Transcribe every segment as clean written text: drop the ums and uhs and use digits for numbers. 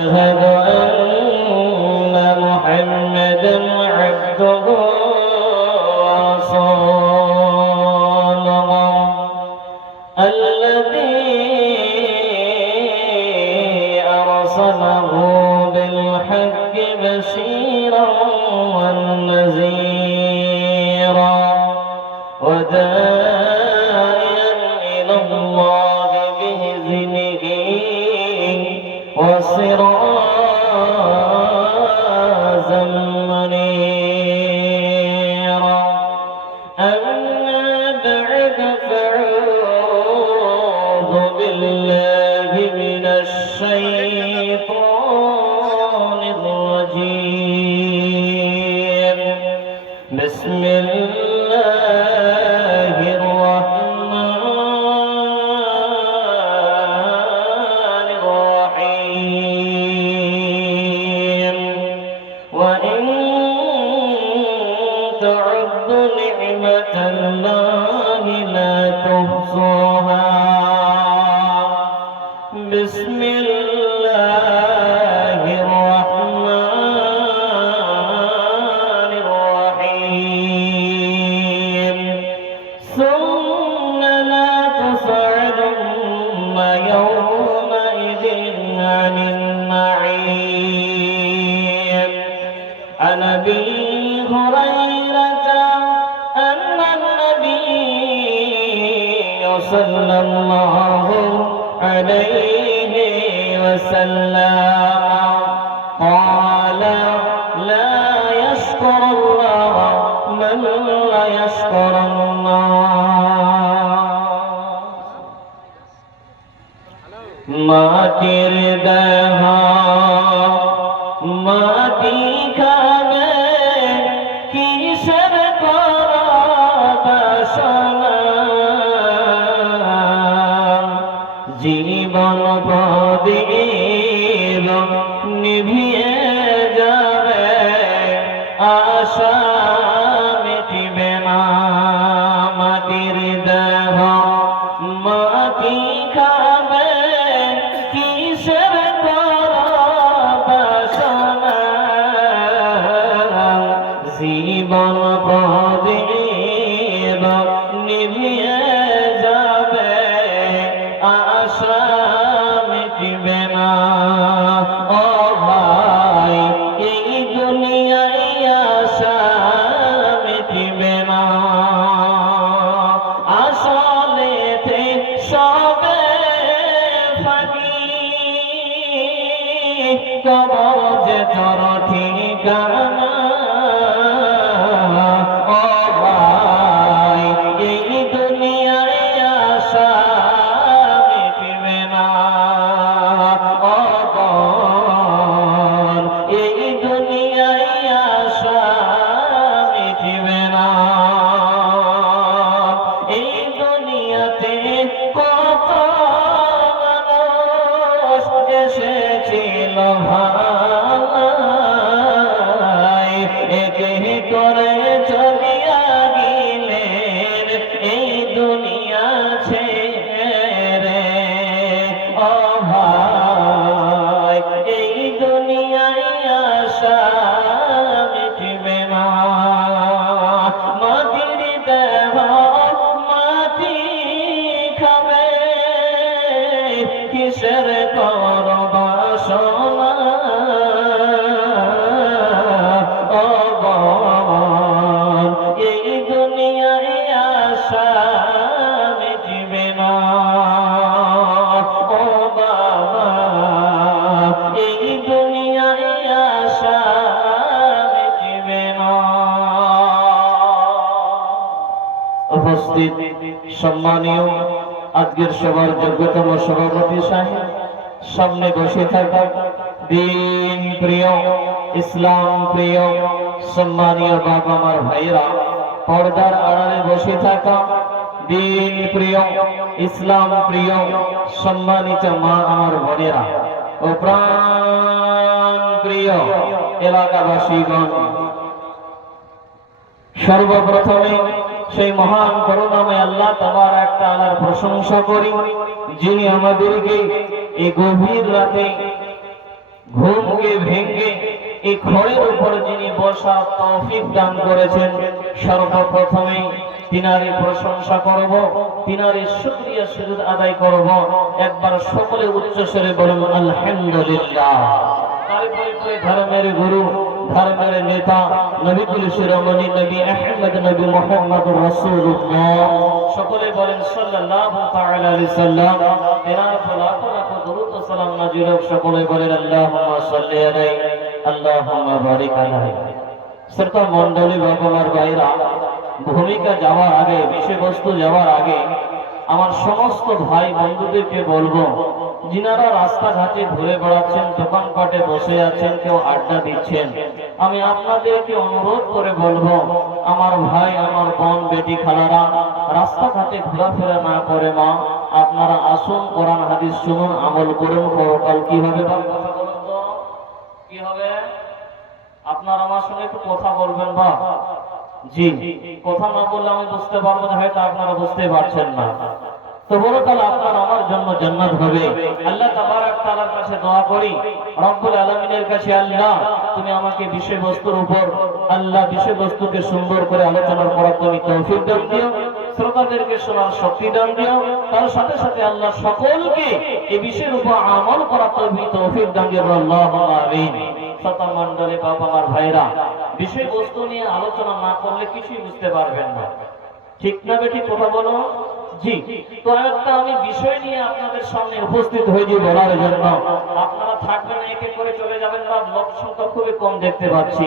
أشهد أن محمدا عبده ورسوله الذي أرسله بالحق بشيرا ونذيرا وداعيا إلى الله بإذنه وسراجا منيرا أما بعد فأعوذ بالله من الشيطان الرجيم بسم الله الرحمن الرحيم وإن تعدوا نعمة الله لا تحصوها بسم الله الرحمن الرحيم ثم لا تسألن يومئذ عن النعيم عن أبي هريرة أن النبي صلى الله عليه وسلم قال لا يشكر الله من لا يشكر الناس মাটির দেহ মাটি খাবে কিসের বাসনা জীবন প্রদীপ নিভিয়ে যাবে আশা মিটিবে না মাটির দেহ মাটি খাবে কিসের বাসনা জীবন প্রদীপ নিভিয়ে যাবে আশা মিটিবে না ও ভাই এই দুনিয়ায় আশা মিটিবে না আসলেতে সবে ফাঁকি কবর যে তোর ঠিকানা ও ভাই এই দুনিয়ায় আশা মিটিবে না ও বোন এই দুনিয়ায় আশা মিটিবে না এই দুনিয়াতে কত মানুষ এসেছিল ভাই একে করে চলিয়া গেলেন এই দুনিয়া ছেড়ে ও ভাই এই দুনিয়ায় আশা মিটবে না মাটির দেহ মাটি খাবে কিসের কর বাসনা ও ভগবান এই দুনিয়ায় আশা মিটবে না ও বাবা এই দুনিয়ায় আশা মিটবে না উপস্থিত সম্মানীয় আজকের সবার যোগ্যতম সভাপতি সাহেব সামনে বসে থাকা দিন প্রিয় ইসলাম প্রিয় সম্মানীয় বাবা আমার ভাইরা পর্দার আড়ালে বসে থাকা দিন প্রিয় ইসলাম প্রিয় সম্মানিত মা আমার বোনেরা ও প্রাণ প্রিয় এলাকাবাসীগণ সর্বপ্রথমে সেই মহান করুণাময় আল্লাহ তাবারক তাআলার প্রশংসা করি যিনি আমাদেরকে এই গভীর রাতে ঘুমকে ভেঙে এই খড়ের উপর যিনি বসার তৌফিক দান করেছেন, সর্বপ্রথমে তিনারই প্রশংসা করব, তিনারই শুকরিয়া সুজুদ আদায় করব। একবার সকলে উচ্চ স্বরে বলুন আলহামদুলিল্লাহ। তারপরে ধর্মের গুরু, ধর্মের নেতা, নবীকুল শিরোমণি নবী আহমদ নবী মুহাম্মদুর রাসূলুল্লাহ, সকলে বলেন সাল্লাল্লাহু তাআলা আলাইহি সাল্লাম। তেনার উপর লাখো লাখো দরুদ ও সালাম নাযিল হোক। সকলে বলেন আল্লাহুম্মা সাল্লি আলাইহি আল্লাহুম্মা বারিক আলাইহি। শ্রোতা মণ্ডলী, ভগবানের ভাইরা, ভূমিকা যাওয়ার আগে, বিষয়বস্তু যাওয়ার আগে আমার সমস্ত ভাই বন্ধুদেরকে বলবো, যিনারা রাস্তাঘাটে ঘুরে বেড়াচ্ছেন, দোকানপাটে বসে আছেন, কেউ আড্ডা দিচ্ছেন, আমি আপনাদেরকে অনুরোধ করে বলবো, আমার ভাই, আমার বোন, বেটি, খালারা, রাস্তাঘাটে ঘোরাফেরা না করে মা আপনারা আসুন, কোরআন হাদিস শুনুন, আমল করুন। পরকাল কি হবে বা কথা বলুন তো কি হবে? আপনারা আমার সঙ্গে একটু কথা বলবেন বা? জি, কথা না বললে আমি বুঝতে পারবো না, হয়তো আপনারা বুঝতে পারছেন না। তো পরকাল আপনার আমার জন্য জান্নাত হবে। আল্লাহ তাবারক তাআলার কাছে দোয়া করি, রব্বুল আলামিনের কাছে, আল্লাহ তুমি আমাকে বিষয়বস্তুর উপর, আল্লাহ বিষয়বস্তুকে সুন্দর করে আলোচনা করার তুমি তৌফিক দান দিও, শ্রোতাদেরকে শোনার শক্তি দান দিও, তার সাথে সাথে আল্লাহ সকলকে এই বিষয়ের উপর আমল করার তৌফিক দান দিও। আল্লাহুম্মা আমিন। শ্রোতা মণ্ডলী, বাবা, আমার ভাইরা, বিষয়বস্তু নিয়ে আলোচনা না করলে কিছুই বুঝতে পারবেন না, ঠিক না বেটি? কথা বলো। জি, তো একটা আমি বিষয় নিয়ে আপনাদের সামনে উপস্থিত হয়েছি বলার জন্য। আপনারা থাকবেন, একে করে চলে যাবেন না, লোক সংখ্যা খুবই কম দেখতে পাচ্ছি।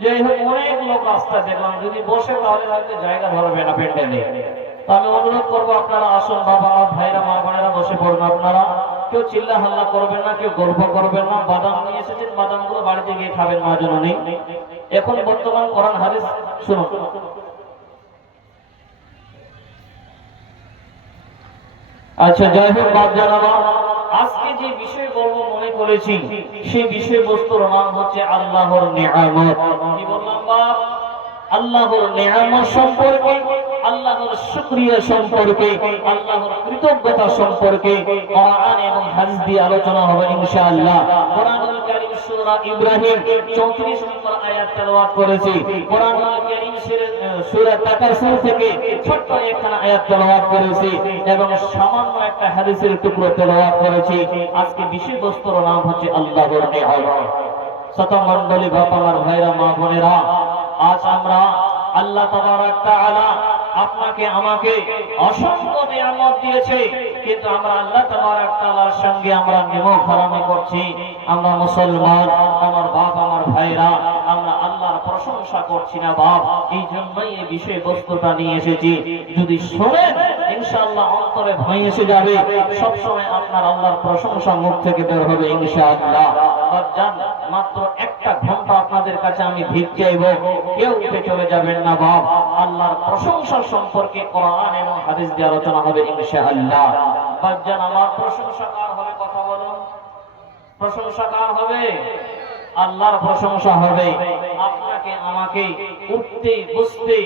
যাই হোক, অনেক লোক রাস্তা দেখলাম, যদি বসে তাহলে হয়তো জায়গা ধরবে না প্যান্ডেলে। তো আমি অনুরোধ করবো, আপনারা আসুন, বাবা, আমার ভাইরা, মা বোনেরা, বসে পড়ুন। আপনারা কেউ চিল্লা হাল্লা করবেন না, কেউ গল্প করবেন না। বাদাম নিয়ে এসেছেন, বাদামগুলো বাড়িতে গিয়ে খাবেন মা জননী। এখন বর্তমান কোরআন হাদিস শুনুন। আচ্ছা, যাই হোক, বাপ জানাবা, আজকে যে বিষয় বলবো মনে করেছি, সেই বিষয়বস্তুর নাম হচ্ছে আল্লাহর নিয়ামত। কি বললাম বাপ? আল্লাহর নিয়ামত সম্পর্কে, আল্লাহর শুকরিয়া সম্পর্কে, আল্লাহর কৃতজ্ঞতা সম্পর্কে কোরআন এবং হাদিস দিয়ে আলোচনা হবে ইনশাআল্লাহ। কোরআনুল কারীম সূরা ইব্রাহিম 34 নম্বর আয়াত তেলাওয়াত করেছি। কোরআনুল কারীম সূরা তাকাসুর থেকে ছোট্ট একখানা আয়াত তেলাওয়াত করেছি এবং সামান্য একটা হাদিসের টুকরো তেলাওয়াত করেছি। আজকে বিষয়বস্তুর নাম হচ্ছে আল্লাহর নিয়ামত। শ্রোতা মণ্ডলী, বাবা, আমার ভাইরা, মা বোনেরা, আজ আমরা আল্লাহ তাবারক তাআলা আপনাকে আমাকে অসংখ্য নিয়ামত দিয়েছে, কিন্তু আমরা আল্লাহ তাবারক তাআলার সঙ্গে আমরা নেমো হারামি করছি। আমরা মুসলমান, আমার বাপ, আমার ভাইরা, আমরা আল্লাহর প্রশংসা করছি না বাপ। এই জন্যই এই বিষয়বস্তুটা নিয়ে এসেছি। যদি শোনেন, ইনশাআল্লাহ অন্তরে ভয় এসে যাবে। সব সময় আপনার আল্লাহর প্রশংসা মুখ থেকে বের হবে ইনশাআল্লাহ। জান, মাত্র একটা ঘন্টা আপনাদের কাছে আমি ভিক চাইবো, কেউ উঠে চলে যাবেন না বাপ। আল্লাহর প্রশংসা সম্পর্কে কোরআন এবং হাদিস দিয়ে আলোচনা হবে ইনশাআল্লাহ। বাজান, আমার প্রশংসা কার হবে? কথা বলুন। প্রশংসা কার হবে? আল্লাহর প্রশংসা হবে। আপনাকে আমাকে উঠতে বসতে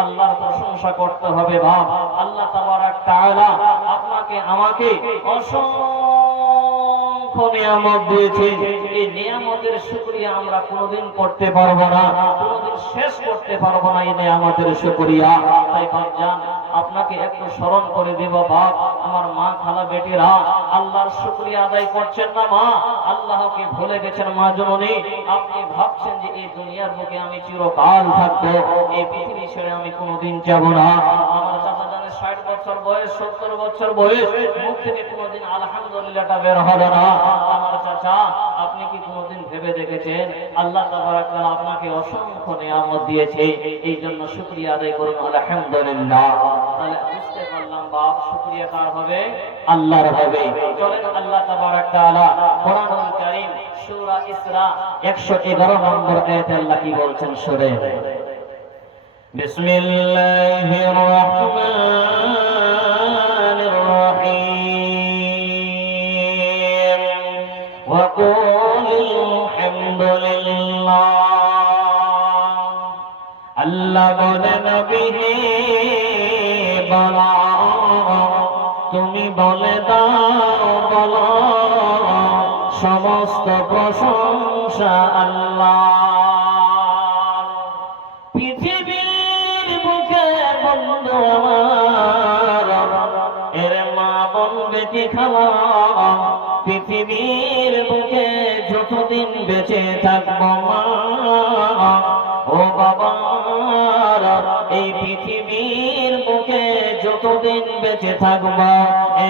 আল্লাহর প্রশংসা করতে হবে বাপ। আল্লাহ তাবারক তাআলা আপনাকে আমাকে অসংখ্য নিয়ামত দিয়েছে। এই নিয়ামতের শুকরিয়া আমরা কোনোদিন করতে পারবো না, কোনোদিন শেষ করতে পারবো না এই নিয়ামতের শুকরিয়া। তাই বাপজান, আপনাকে একটু স্মরণ করে দেব বাপ, আমার মা, খালা, বেটিরা, আল্লাহর শুকরিয়া আদায় করছেন না মা, আল্লাহকে ভুলে গেছেন মা জননী। আপনি ভাবছেন যে এই দুনিয়ার বুকে আমি চিরকাল থাকবো, এই পৃথিবী ছেড়ে আমি কোনোদিন যাব না। আমার চাচা জানে 60 বছর বয়স, 70 বছর বয়স, মুখ থেকে কোনোদিন আলহামদুলিল্লাহটা বের হবে না। আমার চাচা, আপনি কি কোনোদিন ভেবে দেখেছেন আল্লাহ তাবারক তাআলা আপনাকে অসংখ্য নিয়ামত দিয়েছে, এই জন্য শুকরিয়া আদায় করুন আলহামদুলিল্লাহ। তাহলে বুঝতে পারলাম বাপ, শুকরিয়া কার হবে? আল্লাহর হবে। চলেন আল্লাহ তাবারক তাআলা কোরআনুল কারীম সূরা ইসরা 111 নম্বর আয়াতে আল্লাহ কি বলছেন শুনেন। বিসমিল্লাহির রাহমানির রহিম ওয়া কুলিল হামদুলিল্লাহ। আল্লাহ বলেন, নবী হে বলো, তুমি বলে দাও, বলো সমস্ত প্রশংসা আল্লাহ। পৃথিবীর বুকে বন্ধু আমার, এর মা বোন বেটি খালা, পৃথিবীর বুকে যতদিন বেঁচে থাকবো মা ও বাবা, এই পৃথিবীর বুকে যতদিন বেঁচে থাকবো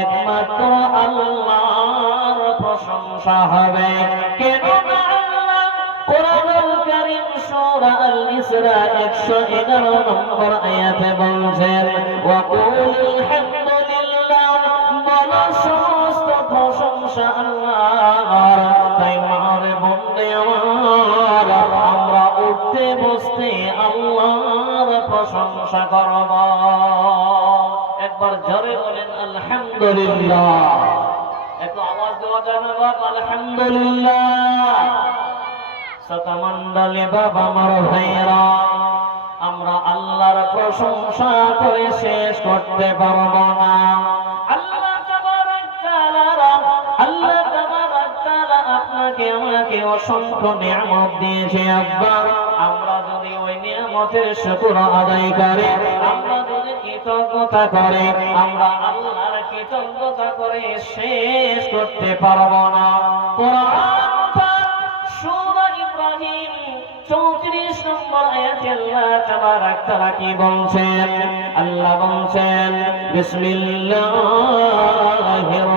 একমাত্র আল্লাহর প্রশংসা হবে। কেননা আল্লাহ কোরআনুল কারীম সূরা আল ইসরা 111 নম্বর আয়াতে বলছেন, ওয়া কুল হামদুলিল্লাহ, বলো সমস্ত প্রশংসা আল্লাহর। তাই মারে বন্দে আমার, আমরা উঠতে বসতে আল্লাহর প্রশংসা করব। একবার জোরে বলেন আলহামদুলিল্লাহ। একটু আওয়াজ দেওয়া যায় না বাবা? আলহামদুলিল্লাহ। শতমণ্ডলী বাবা আমার ভাইরা, আমরা আল্লাহর প্রশংসা করে শেষ করতে পারব না। আল্লাহ তাবারক তাআলা আপনাকে আমাকে অসংখ্য নিয়ামত দিয়েছে আব্বা। আমরা যদি ওই নিয়ামতের শুকর আদায় করি, আমরা যদি কৃতজ্ঞতা করে, আমরা আল্লাহর কৃতজ্ঞতা করে শেষ করতে পারব না। কোরআন সূরা ইব্রাহিম 34 নম্বর আয়াতে আল্লাহ তাবারক তাআলা কি বলছেন? আল্লাহ বলছেন, বিসমিল্লাহির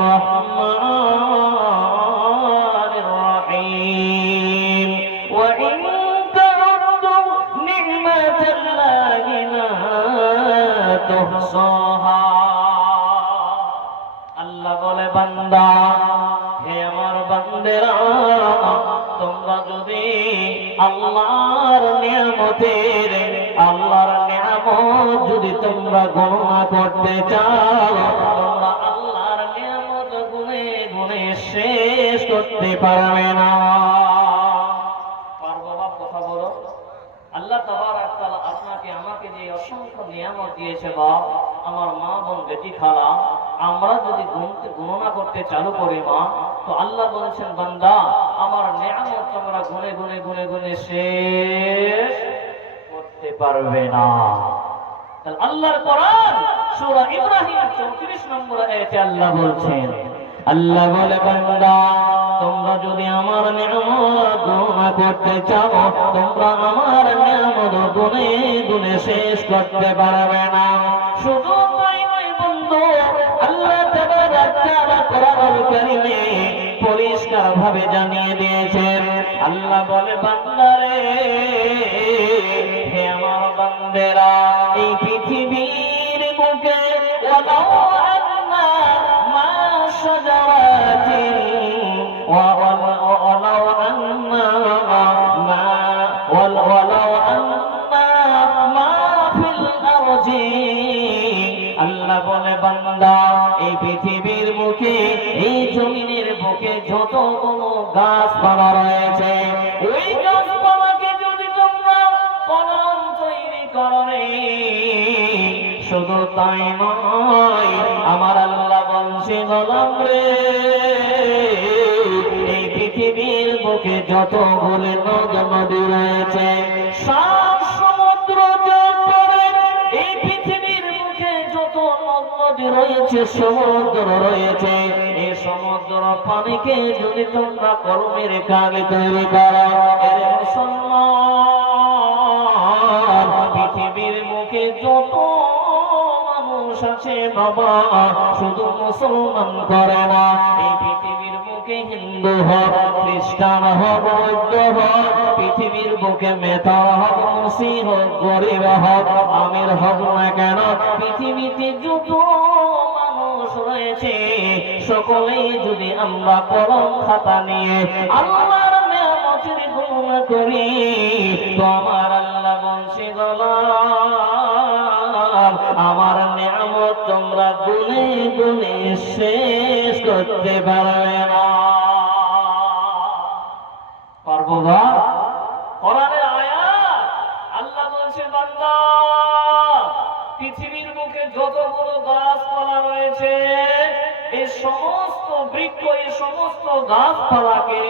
রাহমানির রাহিম, ওয়া ইন তা'উদ্দু নি'মাতাল্লাহি লা তুহসাহা। আল্লাহ বলে, বান্দা, হে আমার বান্দেরা, তোমরা যদি আল্লাহর নিয়ামত যদি তোমরা গণনা করতে চাও, তোমরা আল্লাহর নিয়ামত গুনে গুনে শেষ করতে পারবে না। পারবো বাপ? কথা বলো। আল্লাহ তাবারক তাআলা আপনাকে আমাকে যে অসংখ্য নিয়ামত দিয়েছে বাপ, আমার মা বোন বেটি খালা, আমরা যদি গণনা করতে চালু করি মা, তো আল্লাহ বলেছেন, বান্দা, আমার নিয়ামত তোমরা গুনে গুনে গুনে গুনে শেষ করতে পারবে না। তাহলে আল্লাহর কোরআন সূরা ইব্রাহিম 34 নম্বর আয়াতে আল্লাহ বলছেন, আল্লাহ বলে, বান্দা, তোমরা যদি আমার নিয়ামত গণনা করতে চাও, তোমরা আমার নিয়ামত গুনে গুনে শেষ করতে পারবে না। শুধু তাই নয় বন্ধু, আল্লাহ তাবারক তাআলা কোরআনুল কারীমে পরিষ্কার ভাবে জানিয়ে দিয়েছেন। আল্লাহ বলে, বান্দারে, হে আমার বান্দেরা, এই পৃথিবীর বুকে ওয়ালাউ আন্না মা শাজারাতিন ওয়ালাউ আন্না মা ফিল আরজি। আল্লাহ বলে, বান্দা, এই পৃথিবীর বুকে, এই জমিনের বুকে যতগুলো গাছপালা রয়েছে, ওই গাছপালাকে যদি তোমরা কলম তৈরি করে, শুধু তাই নয়, আমার আল্লাহ বলছে, গোলাম রে, এই পৃথিবীর বুকে যতগুলো নদ নদী রয়েছে, সাত সমুদ্র যোগ করে এই পৃথিবীর মুখে যত নদ নদী রয়েছে, সমুদ্র রয়েছে, এই সমুদ্র পানিকে যদি তোমরা কলমের কালি তৈরি করো, এর মুসলমান, পৃথিবীর মুখে যত মানুষ আছে বাবা, শুধু মুসলমান করে না, এই পৃথিবীর বুকে হিন্দু হোক, খ্রিস্টান হোক, বৌদ্ধ হোক, পৃথিবীর বুকে মেথর হোক, মুসি হোক, গরিব হোক, আমির হোক না কেন, পৃথিবীতে যত মানুষ রয়েছে, সকলেই যদি আমরা কলম খাতা নিয়ে আল্লাহর নিয়ামতের গণনা করি, তো আমার আল্লাহ বলছে, গোলাম, আমার নিয়ামত তোমরা গুনে গুনে শেষ করতে পারবে না। পারবো বা? কোরআনের আয়াত, আল্লাহ বলছে, বান্দা, পৃথিবীর বুকে যতগুলো গাছপালা রয়েছে, এই সমস্ত বৃক্ষ, এই সমস্ত গাছপালাকে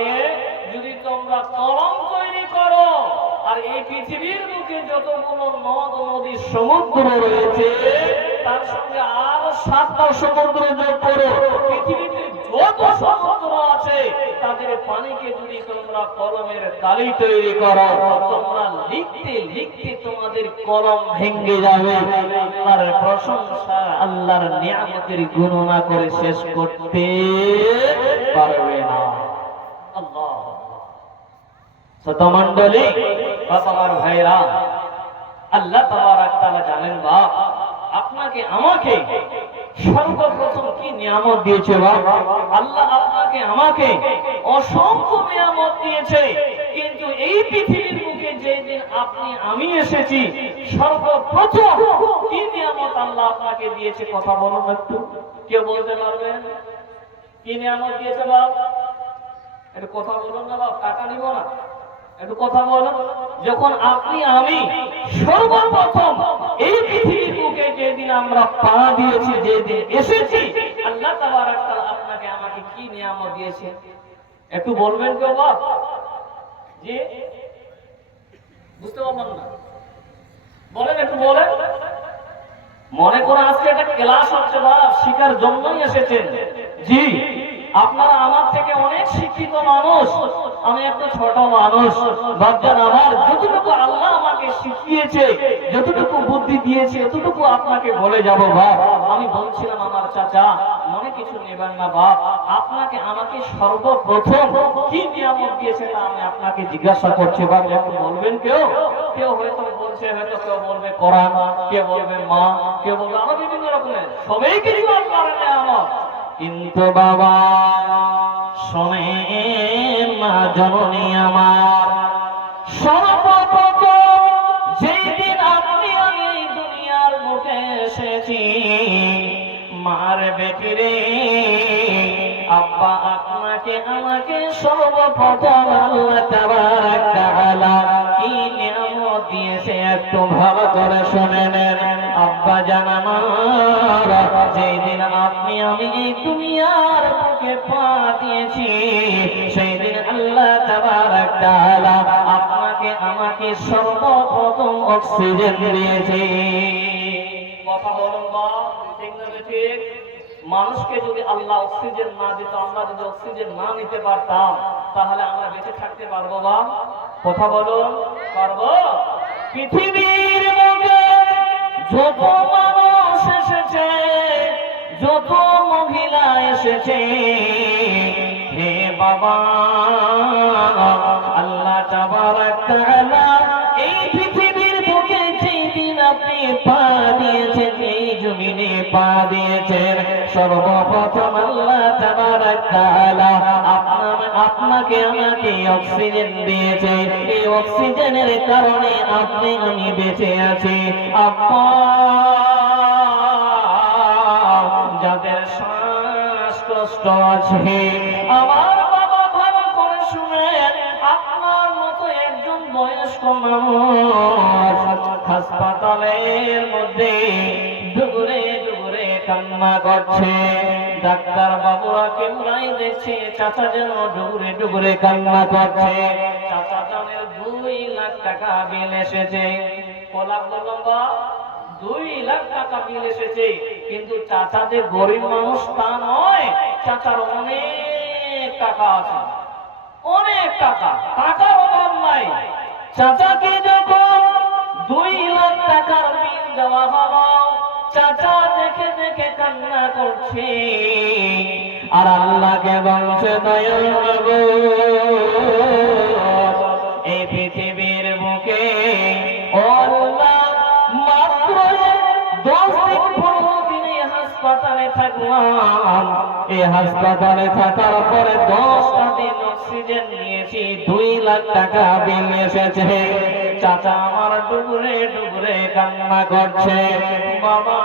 যদি তোমরা কলম তৈরি করো, আর এই পৃথিবীর বুকে যতগুলো নদ নদী সমুদ্র রয়েছে তার সঙ্গে আর 7টা সমুদ্র যোগ করো, পৃথিবীতে যত সমুদ্র আছে তাদের পানিকে যদি তোমরা কলমের কালি তৈরি করো, তোমরা লিখতে লিখতে তোমাদের কলম ভেঙে যাবে। আল্লাহর প্রশংসা, আল্লাহর নিয়ামতের গণনা করে শেষ করতে পারবে না। আল্লাহ শতমণ্ডলী বাবার ভাইরা, আল্লাহ তাবারক তাআলা জানেন বাপ, আপনাকে আমাকে সর্বপ্রথম কি নিয়ামত দিয়েছে বাপ? আল্লাহ আপনাকে আমাকে অসংখ্য নিয়ামত দিয়েছে, কিন্তু এই পৃথিবীর মুখে যেদিন আপনি আমি এসেছি সর্বপ্রথম কি নিয়ামত আল্লাহ আপনাকে দিয়েছে কথা বলুন একটু, কেউ বলতে পারবেন কি নিয়ামত দিয়েছে বাপ? একটু কথা বলুন না বাপ, টাকা নিব না, একটু কথা বলুন। যখন আপনি আমি সর্বপ্রথম এই পৃথিবীর বুকে যেদিন আমরা পা দিয়েছি, যেদিন এসেছি, আল্লাহ তাবারক তাআলা আপনাকে আমাকে কি নিয়ামত দিয়েছে একটু বলবেন কেউ বাপ? জি বুঝতে পারলাম না, বলেন একটু বলেন। মনে করে আজকে একটা ক্লাস হচ্ছে বাপ, শিখার জন্যই এসেছেন। জি আপনারা আমার থেকে অনেক শিক্ষিত মানুষ, আমি একটা ছোট মানুষ। বাপজান আমার, যতটুকু আল্লাহ আমাকে শিখিয়েছে, যতটুকু বুদ্ধি দিয়েছে, এতটুকু আপনাকে বলে যাব বাপ। আমি বলছিলাম আমার চাচা, মনে কিছু নেবেন না বাপ, আপনাকে আমাকে সর্বপ্রথম কি নিয়ামত দিয়েছে তা আমি আপনাকে জিজ্ঞাসা করছি বাপ, একটু বলবেন কেউ? কেউ হয়তো বলছে, হয়তো কেউ বলবে কোরআন, কেউ বলবে মা, কেউ বলবে আরো বিভিন্ন রকমের, সবাই কিছু আল্লাহর নিয়ামত। কিন্তু বাবা শোনেন মা জননী আমার, সর্বপ্রথম যেদিন আপনি আমি এই দুনিয়ার বুকে এসেছি, মার বেটিরে আব্বা আপনাকে আমাকে সর্বপ্রথম আল্লাহ তাবারক তাআলা কি নিয়ামত দিয়েছে একটু ভালো করে শুনে নেন। আব্বা জান আমার, যেদিন আপনি আমি এই দুনিয়ার বুকে পা দিয়েছি, সেই দিন আল্লাহ তাবারক তাআলা আপনাকে আমাকে সর্বপ্রথম অক্সিজেন দিয়েছে। কথা বলুন বাপ, ঠিক না ঠিক? মানুষকে যদি আল্লাহ অক্সিজেন না দিত, আমরা যদি অক্সিজেন না নিতে পারতাম, তাহলে আমরা বেঁচে থাকতে পারবো বাপ? কথা বলুন, পারবো? পৃথিবীর বুকে যত মানুষ এসেছে, যত মহিলা এসেছে, হে বাবা আল্লাহ তাবারক তাআলা এই পৃথিবীর বুকে যেদিন আপনি পা দিয়েছেন, এই জমিনে পা দিয়েছেন, সর্বপ্রথম আল্লাহ তাবারক তাআলা আপনাকে আমাকে অক্সিজেন দিয়েছে। এই অক্সিজেনের কারণে আপনি আমি বেঁচে আছি। আপা যাদের শ্বাসকষ্ট আছে, আমার বাবা ভালো করে শুনেন, আপনার মতো একজন বয়স্ক মানুষ হাসপাতালের মধ্যে ডুবরে ডুবরে কান্না করছে, ডাক্তার বাবুরা কেমরাই দেখছে চাচা যেন ডুবরে ডুবরে কান্না করছে। চাচা জানের 2 লাখ টাকা বিল এসেছে। কলাপ লম্বা 2 লাখ টাকা বিল এসেছে, কিন্তু চাচা যে গরিব মানুষ তা নয়, চাচার অনেক টাকা আছে, অনেক টাকা, টাকার অভাব নাই। চাচাকে যখন 2 লাখ টাকার বিল দেওয়া হলো, চাচা দেখে দেখে কান্না করছে, আর আল্লাহকে বলছে দয়াল গো, এই পৃথিবীর বুকে ও আল্লাহ মাত্র 10 দিন 15 দিনে হাসপাতালে থাকলাম, এই হাসপাতালে থাকার পরে 10টা দিন অক্সিজেন নিয়েছি, 2 লাখ টাকা বিল এসেছে। চাচা আমার ডুবরে ডুবরে কান্না করছে। বাবা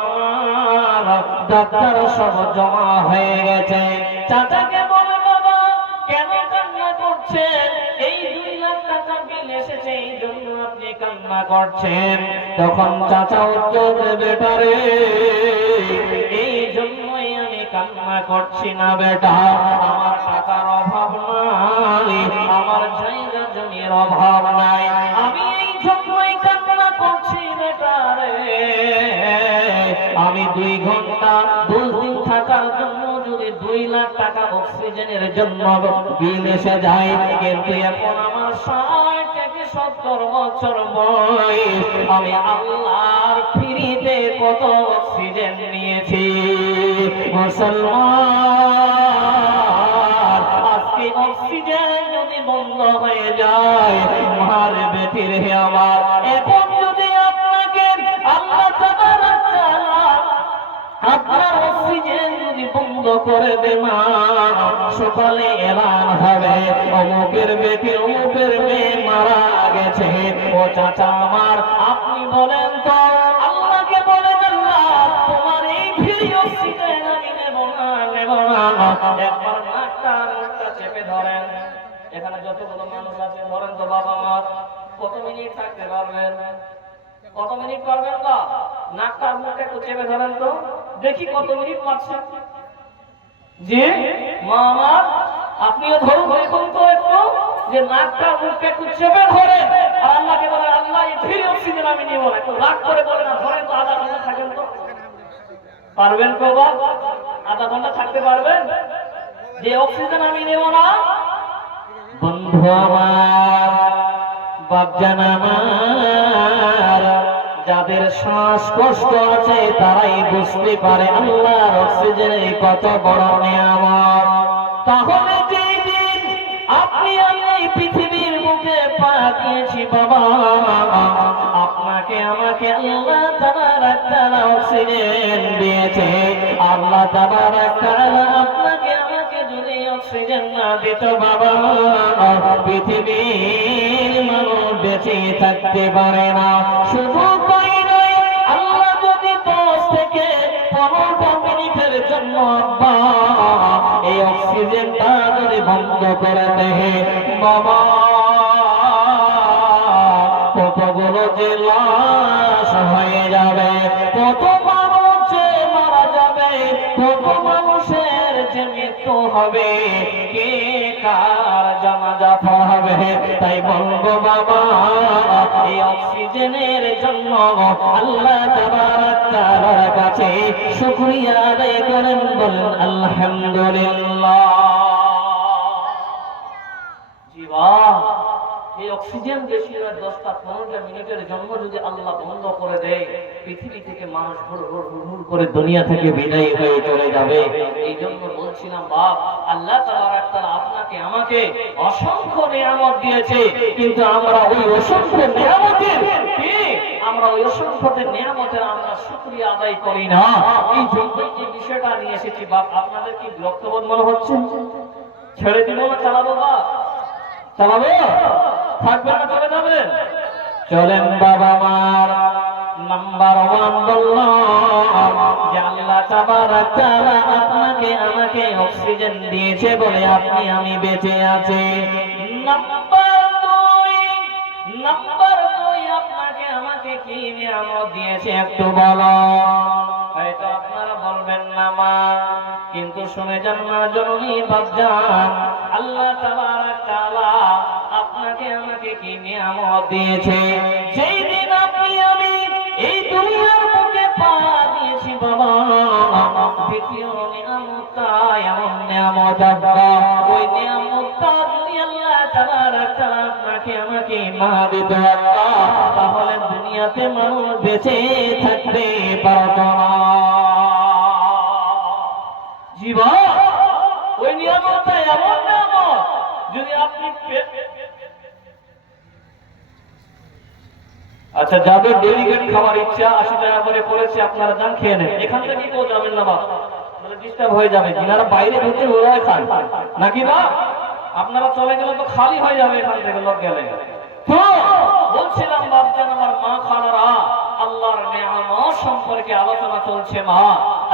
ডাক্তার সব জমা হয়ে গেছে। চাচাকে বলে বাবা কেন কান্না করছেন? এই 2 লাখ টাকা বিল এসেছে, এই জন্য আপনি কান্না করছেন। তখন চাচা উত্তর দেবে পারে, এই জন্যই আমি কান্না করছি না বেটা, আমার টাকার অভাব নাই, আমার জায়গা জমির অভাব নাই, আমি এই জন্যই কান্না করছি বেটা রে। আমি 2 ঘন্টা 10 দিন থাকার জন্য যদি 2 লাখ টাকা অক্সিজেনের জন্য বিল এসে যায়, কিন্তু এখন আমার 60 থেকে 70 বছর বয়স, আমি আল্লাহর ফ্রিতে কত অক্সিজেন নিয়েছি। মুসলমান, আজকে অক্সিজেন যদি বন্ধ হয়ে যায়, মার বেটির হে আমার, এখন যদি আপনাকে আল্লাহ তাবারক তাআলা আপনার অক্সিজেন যদি বন্ধ করে দে মা, সকালে এলান হবে অমুকের বেটি অমুকের মেয়ে মারা গেছে। ও চাচা আমার, আপনি বলেন তো আল্লাহকে বলেন, আল্লাহ তোমার এই ফ্রি অক্সিজেন আমি নেব না, নেব না। একবার নাকটা মুখটা চেপে ধরেন, এখানে যতগুলো মানুষ আছে ধরেন তো বাবা মা, কত মিনিট থাকতে পারবেন? কত মিনিট পারবেন? বা নাকটা মুখটা একটু চেপে ধরেন তো দেখি কত মিনিট পাচ্ছেন। জি মা আমার, আপনিও ধরুন, দেখুন তো একটু যে নাকটা মুখটা একটু চেপে ধরে আর আল্লাহকে বলেন, আল্লাহ এই ফ্রি অক্সিজেন আমি নিব না। একটু রাগ করে বলেন না, ধরেন তো আধা ঘন্টা থাকেন তো, পারবেন তো বাবা? আধা ঘন্টা থাকতে পারবেন যে অক্সিজেন আমি নেব না? বন্ধু আমার, বাপজান আমার, যাদের শ্বাসকষ্ট আছে তারাই বুঝতে পারে আল্লাহর অক্সিজেনের কত বড় নিয়ামত। তাহলে যেদিন আপনি আমি পৃথিবীর বুকে পা দিয়েছি বাবা, আপনাকে আমাকে আল্লাহ তাবারক তাআলা অক্সিজেন দিয়েছে। আল্লাহ তাবারক তাআলা আপনাকে আমাকে যদি অক্সিজেন না দিত বাবা, পৃথিবীর মানুষ বেঁচে থাকতে পারে না। শুধু তাই নয়, আল্লাহ যদি 10 থেকে 15 মিনিটের জন্য এই অক্সিজেনটা যদি বন্ধ করে দেয় বাবা, কতগুলো যে লাশ হয়ে যাবে, কত মানুষ যে মারা যাবে, কত মানুষের যে মৃত্যু হবে, কে কার জানাজা পড়াবে। তাই বলবো বাবা, এই অক্সিজেনের জন্য আল্লাহ তাবারক তাআলার কাছে শুকরিয়া আদায় করেন, বলেন আলহামদুলিল্লাহ। জীবন এই অক্সিজেন বেশি নয়, 10-15 মিনিটের জন্য যদি আল্লাহ বন্ধ করে দেয়, পৃথিবী থেকে মানুষ হুড় করে দুনিয়া থেকে বিদায় হয়ে চলে যাবে। এই জন্য বলছিলাম বাপ, আল্লাহ তাবারক তাআলা আপনাকে আমাকে অসংখ্য নিয়ামত দিয়েছে, কিন্তু আমরা ওই অসংখ্য নিয়ামতের আমরা শুকরিয়া আদায় করি না। এই জন্য এই বিষয়টা নিয়ে এসেছি বাপ। আপনাদের কি বিরক্তবোধ মনে হচ্ছে? ছেড়ে দিব না চালাবো বাপ? চালাবো? থাকবেন না চলে যাবেন? চলেন বাবা আমার। নাম্বার 1 বললাম যে আল্লাহ তাবারক তাআলা আপনাকে আমাকে অক্সিজেন দিয়েছে বলে আপনি আমি বেঁচে আছি। নাম্বার 2 আপনাকে আমাকে কি নিয়ামত দিয়েছে একটু বলো। হয়তো আপনারা বলবেন না মা, কিন্তু শুনে যান না জননী বাপজান, আল্লাহ তাবারক তাআলা আপনাকে আমাকে কি নিয়ামত দিয়েছে। যেই দিন আপনি আমি এই দুনিয়ার বুকে পা দিয়েছি বাবা, দ্বিতীয় নিয়ামতটা এমন নিয়ামত আব্বা, ওই নিয়ামতটা যদি আল্লাহ তাবারক তাআলা আপনাকে আমাকে না দিত আব্বা, তাহলে দুনিয়াতে মানুষ বেঁচে থাকতে পারত না। জীবন ওই নিয়ামতটা এমন নিয়ামত, যদি আপনি আচ্ছা যাদের ডেলিগেট খাবার ইচ্ছা 80 টাকা করে পড়েছে, আপনারা যান খেয়ে নেন। এখান থেকে কেউ যাবেন না বাবা, তাহলে ডিস্টার্ব হয়ে যাবে। যিনারা বাইরে ঢুকতে ওরাই খান নাকি বা আপনারা চলে গেলে তো খালি হয়ে যাবে এখান থেকে লোক গেলে। তো বলছিলাম বাপজান আমার মা খালারা, আল্লাহর নিয়ামত সম্পর্কে আলোচনা চলছে মা।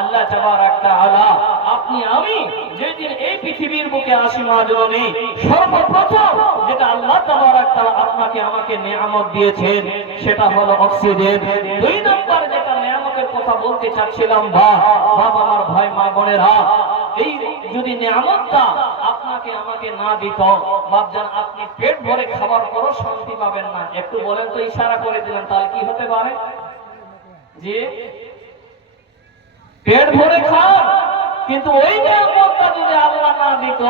আল্লাহ তাবারক তাআলা আপনি আমি যেদিন এই পৃথিবীর বুকে আসি মা জননী, সর্বপ্রথম যেটা আল্লাহ তাবারক তাআলা আপনাকে আমাকে নিয়ামত দিয়েছেন সেটা হলো অক্সিজেন। 2 নম্বর যেটা নিয়ামতের কথা বলতে চাচ্ছিলাম, বাবা আমার ভাই মা বোনেরা, এই যদি নিয়ামতটা আপনাকে আমাকে না দিত বাপজান, আপনি পেট ভরে খাবার পরও শান্তি পাবেন না। একটু বলেন তো, ইশারা করে দিলেন, তাহলে কি হতে পারে? জি, পেট ভরে খান, কিন্তু ওই নিয়ামতটা যদি আল্লাহ না দিত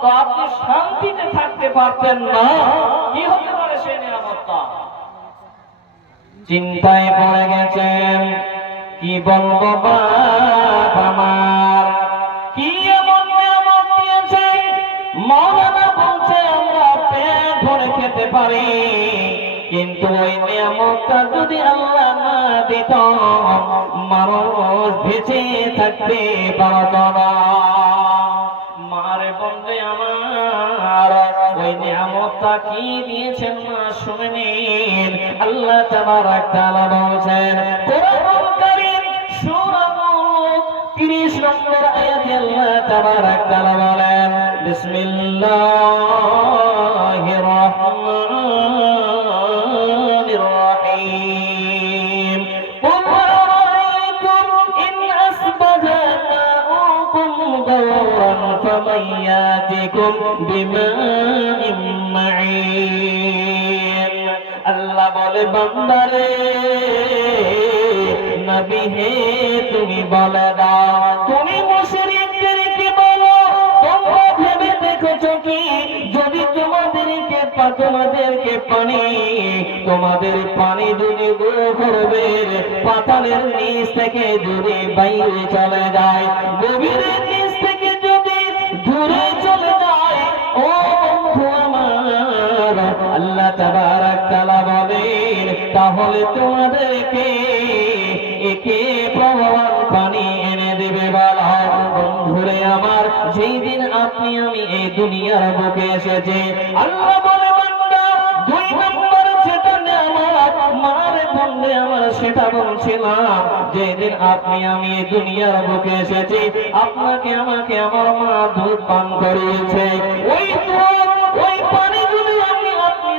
তো আপনি শান্তিতে থাকতে পারতেন না। কি হতে পারে সেই নিয়ামতটা? চিন্তায় পড়ে গেছেন, কি বলবো বাপ আমার, কি এমন নিয়ামত দিয়েছে। মাওলানা বলছে আমরা পেট ভরে খেতে পারি, কিন্তু ওই নিয়ামতটা যদি আল্লাহ না দিত মানুষ বেঁচে থাকতে পারত না। মারে বন্ধে আমার, ওই নিয়ামতটা কি দিয়েছেন মা শুনে নিন। আল্লাহ তাবারক তাআলা বলেন কোরআনুল কারীম সূরা মুলক 30 নম্বর আয়াতে আল্লাহ তাবারক তাআলা বলেন, বিসমিল্লাহির রাহমানির রাহিম, কুল আরাআইতুম ইন আসবাহা মাউকুম গাওরান ফামান ইয়াতিকুম বিমাইন মাঈন। আল্লাহ বলে বান্দারে, নবী হে তুমি বলে দাও, তুমি মুশরিকদেরকে বলো, তোমরা ভেবে দেখেছো কি যদি তোমাদেরকে তোমাদের পানি যদি গভীরের পাতালের নিচ থেকে যদি বাইরে চলে যায়, গভীরের নিচ থেকে যদি দূরে চলে যায়, ও বন্ধু আমার, আল্লাহ তাবারক তাআলা বলেন তাহলে তোমাদেরকে একে প্রবাহ পানি এনে দেবে বলা। বন্ধুরে আমার, যেই দিন আপনি আমি এই দুনিয়ার বুকে এসেছে, আল্লাহ বলে বান্দা 2 নম্বর যেটা নিয়ামত মারে বন্ধে আমার সেটা বলছিলাম, যেদিন আপনি আমি এই দুনিয়ার বুকে এসেছি আপনাকে আমাকে আমার মা দুধ পান করিয়েছে, ওই দুধ ওই পানি যদি আপনি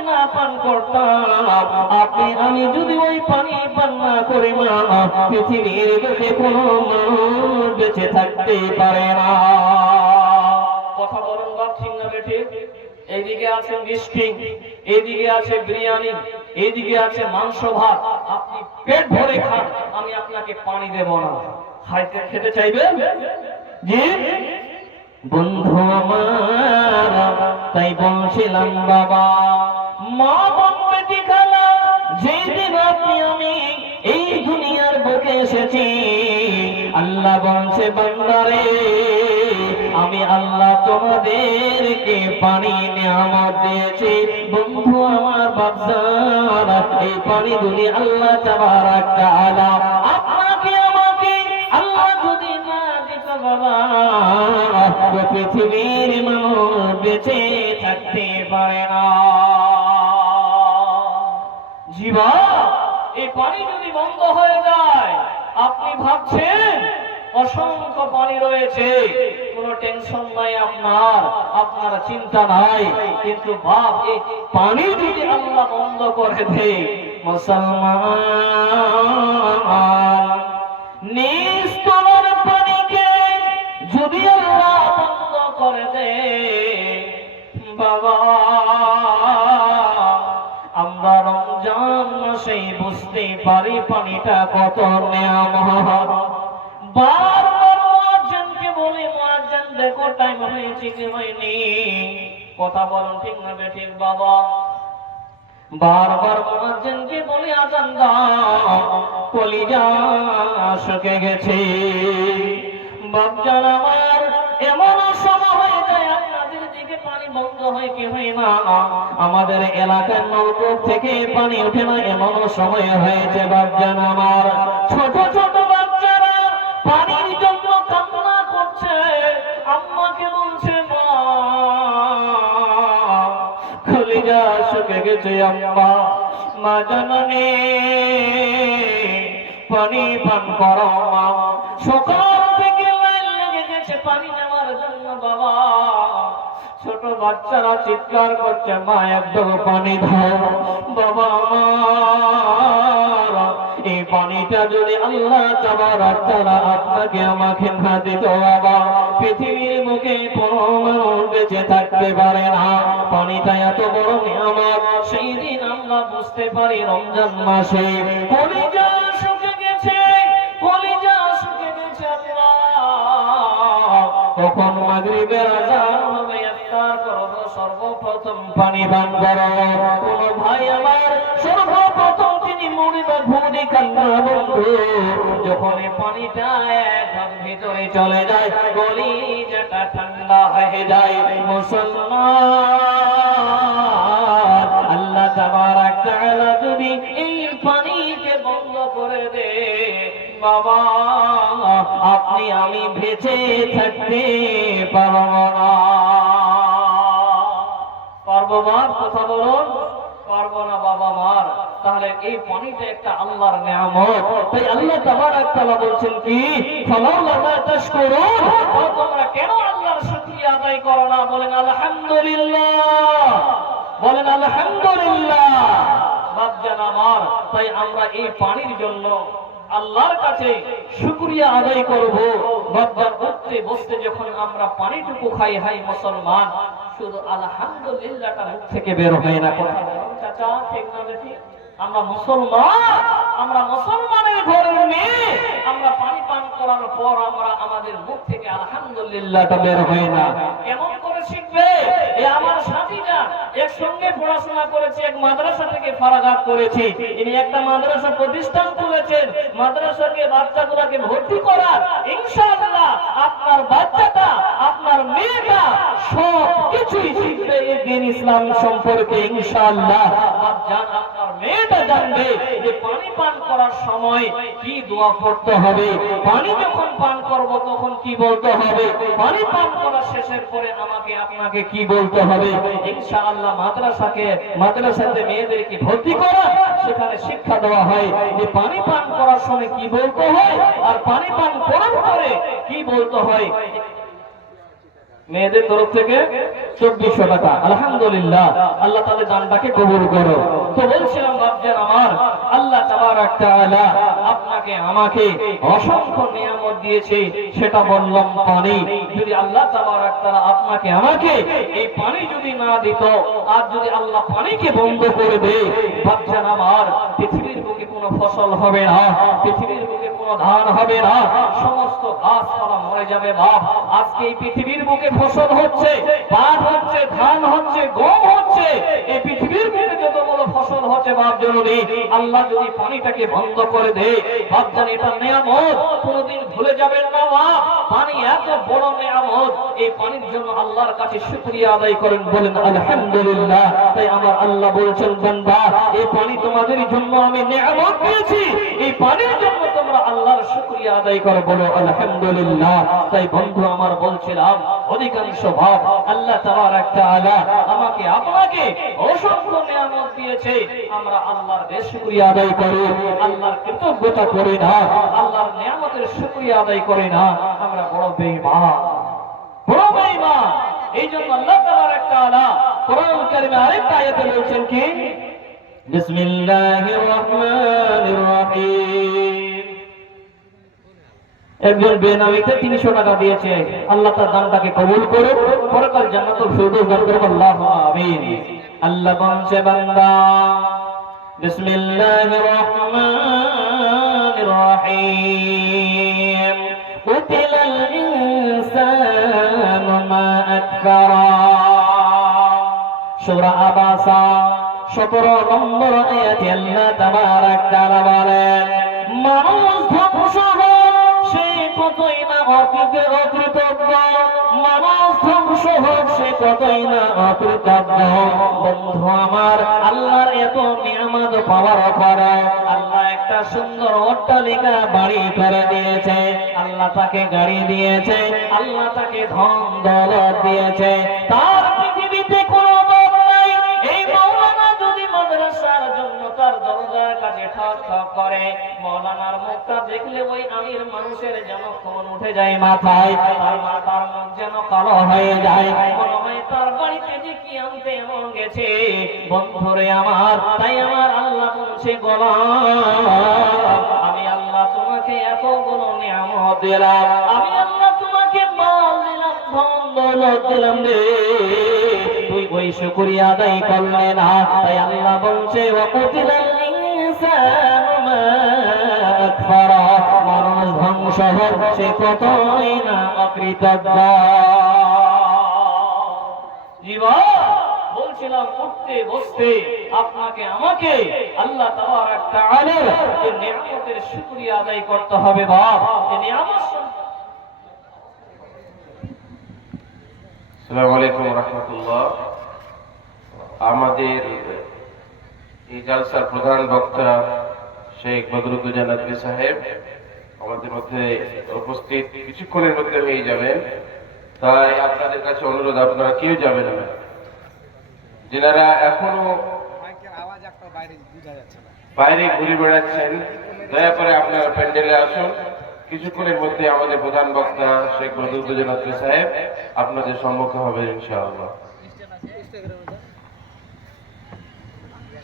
না পান করতাম, আপনি আমি যদি ওই পানি পান না করি মা, পৃথিবীর বুকে কোনো মানুষ বেঁচে থাকতে পারে না। কথা বলুন বাপ, ঠিক না বেঠিক? এইদিকে আছে মিষ্টি, এইদিকে আছে বিরিয়ানি, এইদিকে আছে মাংস ভাত, আপনি পেট ভরে খান, আমি আপনাকে পানি দেব না। খেতে চাইবেন? জি বন্ধু আমার, তাই বলছিলাম বাবা মা বোন বেটি খালা, যেদিন আপনি আমি এই দুনিয়ার বুকে এসেছি, আল্লাহ বলছে বান্দারে আমি আল্লাহ তোমাদেরকে পানি নিয়ামত দিয়েছি। বন্ধু আমার বাপজান, এই পানি যদি আল্লাহ তাবারক তাআলা আপনাকে আমাকে আল্লাহ যদি না দিত বাবা, পৃথিবীর মানুষ বেঁচে থাকতে পারে না। জীবা, এই পানি যদি বন্ধ হয়ে যায়, আপনি ভাবছেন অসংখ্য পানি রয়েছে, কোনো টেনশন নাই আপনার চিন্তা নাই, কিন্তু বাপ এই পানি যদি আল্লাহ বন্ধ করে দেয়, মুসলমান নিজ তলার পানিকে যদি আল্লাহ বন্ধ করে দেয় বাবা, আমরা রমজান মাসে বুঝতে পারি পানিটা কত নিয়ামত। বারবার মুয়াজ্জিনকে বলি, মুয়াজ্জিন দেখো টাইম হয়েছে কি হয়নি, কথা বলুন ঠিক না বেঠিক বাবা? বারবার মুয়াজ্জিনকে বলি আজান দাও, কলিজা শুকে গেছে। বাপজান আমার, এমন সময় হয়ে যায় আপনাদের দিকে পানি বন্ধ হয় কি হয় না, আমাদের এলাকার নলকূপ থেকে পানি ওঠে না, এমন সময় হয়েছে বাপজান আমার, ছোট ছোট বাচ্চারা পানির জন্য কান্না করছে, আম্মাকে বলছে মা কলিজা শুকে গেছে, আম্মা মা জানানি পানি পান করো মা। সকাল থেকে লাইন লেগে গেছে পানি নেওয়ার জন্য বাবা, ছোট বাচ্চারা চিৎকার করছে মা একদম পানি দাও। বাবা আমার এই পানিটা যদি আল্লাহ তাবারক তাআলা আপনাকে আমাকে না দিত বাবা, পৃথিবীর বুকে কোনো মানুষ বেঁচে থাকতে পারে না। পানিটা এত বড় নিয়ামত, সেই দিন আমরা বুঝতে পারি রমজান মাসে কলিজা শুকে গেছে, কলিজা শুকে গেছে। তখন মাগরিবের আযান হবে, ইফতার করব, সর্বপ্রথম পানি পান করব। কোন ভাই আমার সর্বপ্রথম তিনি মুড়ি বা ঘুড়ি কান্না বন্ধু, যখন এই পানিটা একদম ভিতরে চলে যায়, কলিজাটা ঠান্ডা হয়ে যায়। মুসলমান, আল্লাহ তাবারক তাআলা যদি এই পানিকে বন্ধ করে দে বাবা, আপনি আমি বেঁচে থাকতে পারব না। পারবো মার? কথা বলুন, পারবো না বাবা মার। তাহলে এই পানিটা একটা আল্লাহর নিয়ামত। তাই আল্লাহ তাবারক তাআলা বলছেন কি, ফালাউলা লা তাশকুরুন, তোমরা কেন আল্লাহর শুকরিয়া আদায় করো না? বলেন আলহামদুলিল্লাহ, বলেন আলহামদুলিল্লাহ। বাপজান আমার, তাই আমরা এই পানির জন্য আল্লাহর কাছে শুকরিয়া আদায় করব। বাপজান, উঠতে বসতে যখন আমরা পানিটুকু খাই, হাই মুসলমান, শুধু আলহামদুলিল্লাহটা মুখ থেকে বের হয় না। কথা বলুন চাচা, ঠিক না বেশি? আমরা মুসলমান, আমরা মুসলমানের ঘরের মেয়ে, আমরা পানি পান করার পর আমরা আমাদের মুখ থেকে আলহামদুলিল্লাহটা বের হয় না। কেমন করে শিখবে? এই আমার সাথীটা একসঙ্গে পড়াশোনা করেছে, এক মাদ্রাসা থেকে ফারাগাত করেছি, ইনি একটা মাদ্রাসা প্রতিষ্ঠান করেছেন। মাদ্রাসাকে বাচ্চাগুলোকে ভর্তি করার, ইনশাআল্লাহ আপনার বাচ্চাটা, আপনার মেয়েটা সব কিছুই শিখবে এই দ্বীন ইসলাম সম্পর্কে ইনশাআল্লাহ। বাপজান, আপনার মেয়েটা জানবে যে পানি পান করার সময় কি দোয়া পড়তে হবে, পানি যখন পান করব তখন কি বলতে হবে, পানি পান করার শেষের পরে আমাকে আপনাকে কি বলতে হবে। ইনশাআল্লাহ মাদ্রাসাতে মেয়েদেরকে ভর্তি করা, সেখানে শিক্ষা দেওয়া হয় যে পানি পান করার সময় কি বলতে হয় আর পানি পান করার পরে কি বলতে হয়। মেয়েদের তরফ থেকে 2400 টাকা। আলহামদুলিল্লাহ, আল্লাহ তাআলা দানটাকে কবুল করো। তো বলছিলাম বাপজান আমার, আল্লাহ তাবারক তাআলা আপনাকে আমাকে অসংখ্য নিয়ামত দিয়েছে, সেটা বললাম পানি। যদি আল্লাহ তাবারক তাআলা আপনাকে আমাকে এই পানি যদি না দিত, আর যদি আল্লাহ পানিকে বন্ধ করে দেয়, বাপজান আমার, পৃথিবীর বুকে কোনো ফসল হবে না, পৃথিবীর বুকে কোনো ধান হবে না, সমস্ত গাছপালা মরে যাবে। বাপ, আজকে এই পৃথিবীর বুকে ফসল হচ্ছে, পাট হচ্ছে, ধান হচ্ছে, গম হচ্ছে, এই পৃথিবীর বুকে যত বড় ফসল হচ্ছে বাপ জননী, আল্লাহ যদি পানিটাকে বন্ধ করে দেয়, বাপ জান এটা নিয়ামত, কোনোদিন ভুলে যাবেন না বাপ। পানি এত বড় নিয়ামত, এই পানির জন্য আল্লাহর কাছে শুকরিয়া আদায় করেন, বলেন আলহামদুলিল্লাহ। তাই আমার আল্লাহ বলছেন, বান্দা, এই পানি তোমাদের জন্য আমি নিয়ামত দিয়েছি, এই পানির জন্য তোমরা আল্লাহর শুকরিয়া আদায় করো, বলো আলহামদুলিল্লাহ। তাই বন্ধু আমার বলছিলাম, অধিকাংশ ভাব আল্লাহ তাবারক তাআলা আমাকে আপনাকে অসংখ্য নিয়ামত দিয়েছে, আমরা আল্লাহর শুকরিয়া আদায় করি, আল্লাহর কৃতজ্ঞতা করি না, আল্লাহর নিয়ামতের শুকরিয়া আদায় করি না, আমরা বড় বেঈমান, বড় বেঈমান। এই জন্য আল্লাহ তাবারক তাআলা কোরআন কারীমে আরেকটা আয়াতে বলছেন কি, বিসমিল্লাহির রহমানির রহিম। একজন বেনামীকে 300 টাকা দিয়েছে, আল্লাহ তার দানটাকে কবুল করুন, পরকাল জান্নাতুল ফিরদৌস দান করুন, আল্লাহু আমিন। আল্লাহ বলছে, বান্দা, বিসমিল্লাহির রহমানির রহিম, কুতিলাল ইনসানু মা আকফারা। সূরা আবাসা 17 নম্বর আয়াতে আল্লাহ তাবারক তাআলা বলেন, মানুষ ধ্বংস সে কতই না অকৃতজ্ঞ, মানুষ ধ্বংস হোক সে কতই না অকৃতজ্ঞ। বন্ধু আমার, আল্লাহর এত নিয়ামত পাওয়ার পরে আল্লাহ একটা সুন্দর অট্টালিকা বাড়ি করে দিয়েছে, আল্লাহ তাকে গাড়ি দিয়েছে, আল্লাহ তাকে ধন দৌলত দিয়েছে, তার পৃথিবীতে কোনো অভাব নাই। এই মাওলানা যদি মাদ্রাসার জন্য তার দরজার কাছে ঠক ঠক করে, মাওলানার মুখটা দেখলে ওই আমির মানুষের যেন ফোন উঠে যায় মাথায়, আর মাথার মুখ যেন কালো হয়ে যায়, মনে হয় আপনার বাড়িতে যে কি আনতে এমন গেছে বন্ধুরে আমার, তাই আমার আল্লাহ বলছে গোলাম আমি আল্লাহ তোমাকে এতগুলো নিয়ামত দিলাম, আমি আল্লাহ তোমাকে মাল দিলাম, ধন দৌলত দিলাম রে, তুই ওই শুকরিয়া আদায় করলে না। তাই আল্লাহ বলছে ওয়াকুতিলাল ইনসানু মা আকফারা, মানুষ ধ্বংস হচ্ছে কতই না অকৃতজ্ঞ। জীবন বলছিলাম উঠতে বসতে আপনাকে আমাকে আল্লাহ তাবারক তাআলার এই নিয়ামতের শুকরিয়া আদায় করতে হবে। বাপ এই নিয়ামত। আসসালামু আলাইকুম ওয়া রাহমাতুল্লাহ। আমাদের এই জালসার প্রধান বক্তা শেখ বদরুদ্দোজা নদভী সাহেব আমাদের মধ্যে উপস্থিত কিছুক্ষণের মধ্যে হয়ে যাবেন, তাই আপনাদের কাছে অনুরোধ আপনারা কেউ যাবেন না, যারা এখনো বাইরে ঘুরে বেড়াচ্ছেন দয়া করে আপনারা প্যান্ডেলে আসুন। কিছুক্ষণের মধ্যে আমাদের প্রধান বক্তা শেখ বদরুদ্দোজা নদভী সাহেব আপনাদের সম্মুখে হবে ইনশাআল্লাহ।